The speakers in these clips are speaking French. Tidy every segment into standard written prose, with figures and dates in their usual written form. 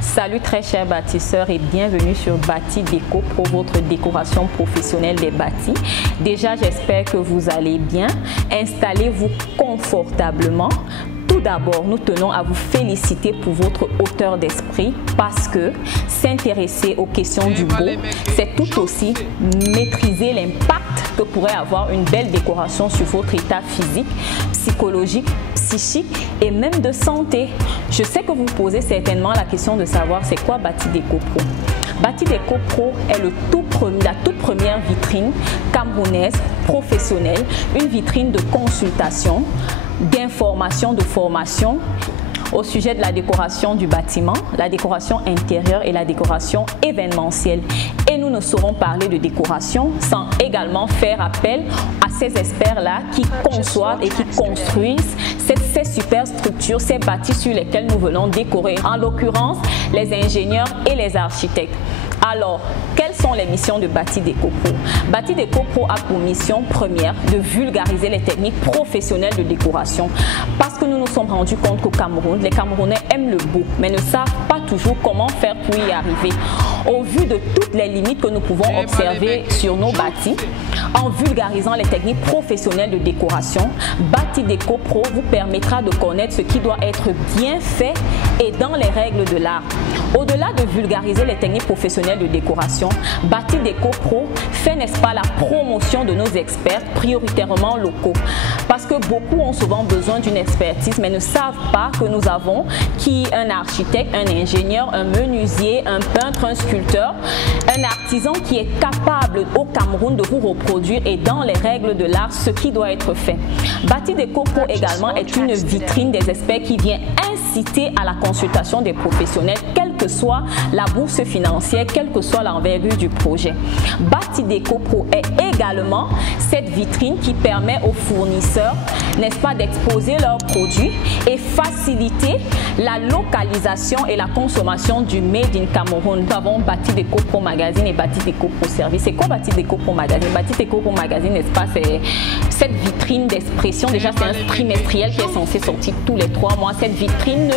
Salut très chers bâtisseurs et bienvenue sur Bâti Déco Pro, votre décoration professionnelle des bâtis. Déjà, j'espère que vous allez bien. Installez-vous confortablement. Tout d'abord, nous tenons à vous féliciter pour votre hauteur d'esprit parce que s'intéresser aux questions du beau, c'est tout aussi maîtriser l'impact que pourrait avoir une belle décoration sur votre état physique, psychologique, psychique et même de santé. Je sais que vous posez certainement la question de savoir c'est quoi Bâti Déco Pro. Bâti Déco Pro est la toute première vitrine camerounaise professionnelle, une vitrine de consultation, d'information, de formation au sujet de la décoration du bâtiment, la décoration intérieure et la décoration événementielle. Et nous ne saurons parler de décoration sans également faire appel à ces experts-là qui conçoivent et qui construisent ces super structures, ces bâtis sur lesquels nous venons décorer, en l'occurrence les ingénieurs et les architectes. Alors, quelles sont les missions de Bâti Déco Pro? Bâti Déco Pro a pour mission première de vulgariser les techniques professionnelles de décoration. Parce que nous nous sommes rendus compte qu'au Cameroun, les Camerounais aiment le beau, mais ne savent pas toujours comment faire pour y arriver. Au vu de toutes les limites que nous pouvons observer sur nos bâtis, en vulgarisant les techniques professionnelles de décoration, Bâti Déco Pro vous permettra de connaître ce qui doit être bien fait et dans les règles de l'art. Au-delà de vulgariser les techniques professionnelles de décoration, Bâti Déco Pro fait, n'est-ce pas, la promotion de nos experts prioritairement locaux. Parce que beaucoup ont souvent besoin d'une expertise mais ne savent pas que nous avons un architecte, un ingénieur, un menuisier, un peintre, un sculpteur, un artisan qui est capable au Cameroun de vous reproduire et dans les règles de l'art ce qui doit être fait. Bâti Déco Pro également est une vitrine des experts qui vient inciter à la consultation des professionnels, quelle que soit la bourse financière, quelle que soit l'envergure du projet. Bâti Déco Pro est également cette vitrine qui permet aux fournisseurs, n'est-ce pas, d'exposer leurs produits et faciliter la localisation et la consommation du Made in Cameroun. Nous avons Bâti Déco Pro Magazine et Bâti Déco Pro Service. C'est quoi Bâti Déco Pro Magazine? Bâti Déco Pro Magazine, n'est-ce pas, c'est cette vitrine d'expression. Déjà, c'est un trimestriel qui est censé sortir tous les 3 mois. Cette vitrine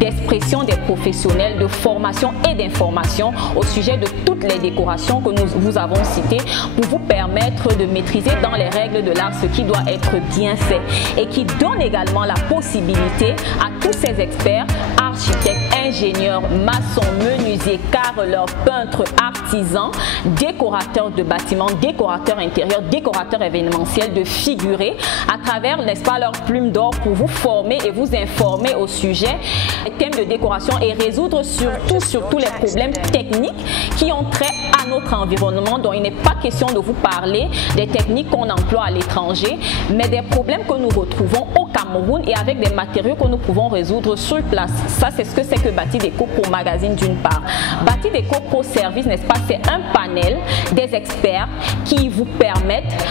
d'expression des professionnels, de formation et d'information au sujet de toutes les décorations que nous vous avons citées pour vous permettre de maîtriser dans les règles de l'art ce qui doit être bien fait et qui donne également la possibilité à tous ces experts, architectes, ingénieurs, maçons, menuisiers, carreleurs, peintres, artisans, décorateurs de bâtiments, décorateurs intérieurs, décorateurs événementiels de figurer à travers, n'est-ce pas, leur plume d'or pour vous former et vous informer au sujet des thèmes de décoration et résoudre surtout les problèmes techniques qui ont trait à notre environnement, dont il n'est pas question de vous parler des techniques qu'on emploie à l'étranger, mais des problèmes que nous retrouvons au Cameroun et avec des matériaux que nous pouvons résoudre sur place. Ça, c'est ce que c'est que Bâti Déco Pro Magazine d'une part. Bâti Déco Pro Service, n'est-ce pas, c'est un panel des experts qui vous permettent,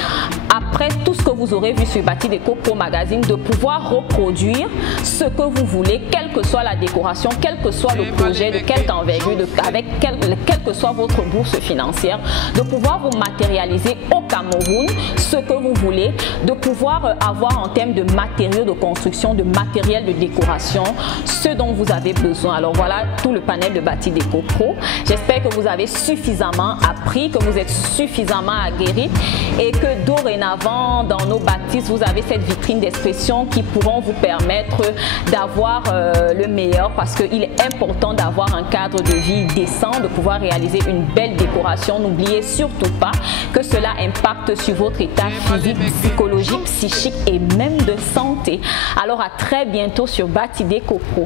après tout ce que vous aurez vu sur Bâti Déco Pro Magazine, de pouvoir reproduire ce que vous voulez, quelle que soit la décoration, quel que soit le projet, de quelque envergure, avec quelle que soit votre bourse financière, de pouvoir vous matérialiser au Cameroun ce que vous voulez, de pouvoir avoir en termes de matériaux de construction, de matériel de décoration, ce dont vous avez besoin. Alors voilà tout le panel de Bâti Déco Pro. J'espère que vous avez suffisamment appris, que vous êtes suffisamment aguerris et que dorénavant dans nos bâtisses, vous avez cette vitrine d'expression qui pourront vous permettre d'avoir le meilleur, parce qu'il est important d'avoir un cadre de vie décent, de pouvoir réaliser une belle décoration. N'oubliez surtout pas que cela impacte sur votre état physique, psychologique, psychique et même de santé. Alors à très bientôt sur Bâti Déco Pro.